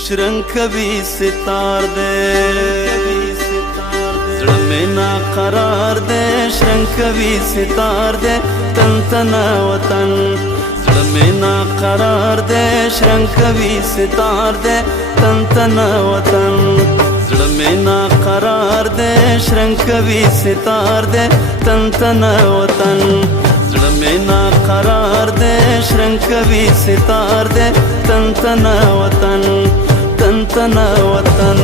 شرنگ کبھی ستار دے زړه مې نا قرار دے شرنگ کبھی ستار دے تن تنا وطن زړه مې نا قرار دے شرنگ کبھی ستار دے تن تنا وطن زړه مې نا قرار دے شرنگ کبھی ستار دے تن تنا وطن زړه مې نا قرار دے شرنگ کبھی ستار دے تن تنا وطن تن تنا وطن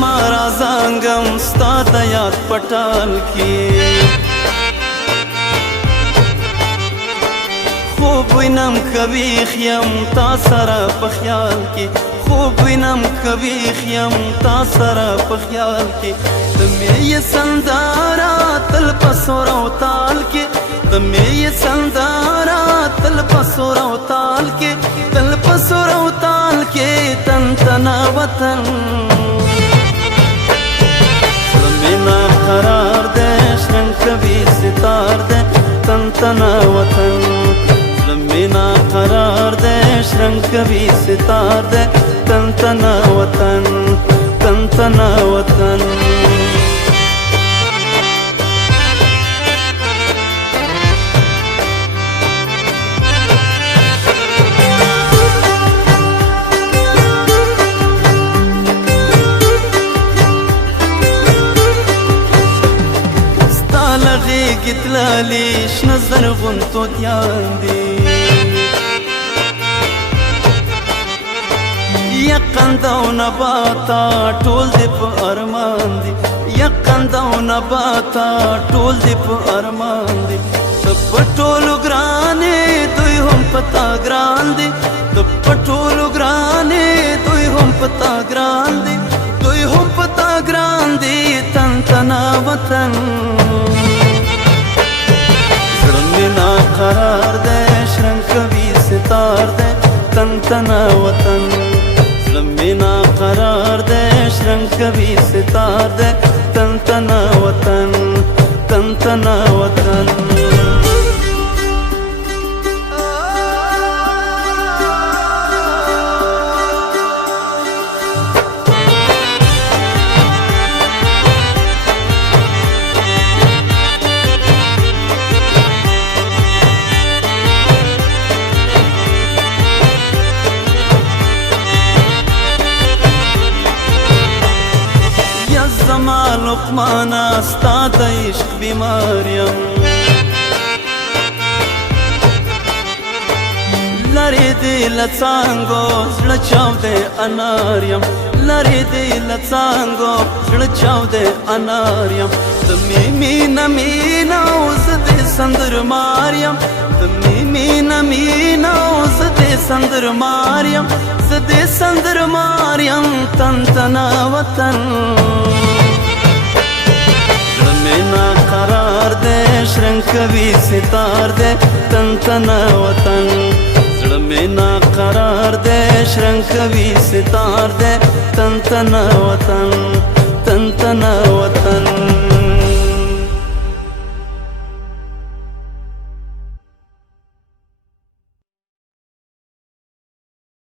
مارا زانگم ستا د یاد پټال کی خوب وینم کبھی خیم تا سره په خیال کی خوب وینم کبھی خیم تا سره په خیال کی تمې یې سندارا تل پسور او تال کی تمې یې سندارا تل پسور او تال کی تل پسور او تال کی تن تنا وطن نا قرار دے شرنگ کبھی ستار دے تن تنا وطن زړه نا قرار دے شرنگ کبھی ستار دے تن تنا وطن تن تنا وطن گتلالی شنه زرغون توتیان دی یقنده و نباتا ټول دی په ارمان دی یقنده و نباتا ټول دی په ارمان دی ته په ټولو ګرانې دوی هم پتا ګران دی ته په ټولو ګرانې دوی هم پتا ګران دی دوی هم پتا ګران دی تن تنا وطن نا قرار دے شرنگ کبھی ستار دے تن تنا وطن زړه مې نا قرار دے شرنگ کبھی ستار دے تن تنا وطن تن تنا وطن زما لقمانا ستا د عشق بیماریم لرې دې له څانګو زړه چاودی اناریم لرې دې له څانګو زړه چاودی اناریم ته مې مینه مینه او زه دې سندرمار یم ته مې مینه مینه او زه دې سندرمار یم زه دې سندرمار یم تن تنا وطن نا قرار دے شرنگ کبھی ستار دے تن تنا وطن زړه مې نا قرار دے شرنگ کبھی ستار دے تن تنا وطن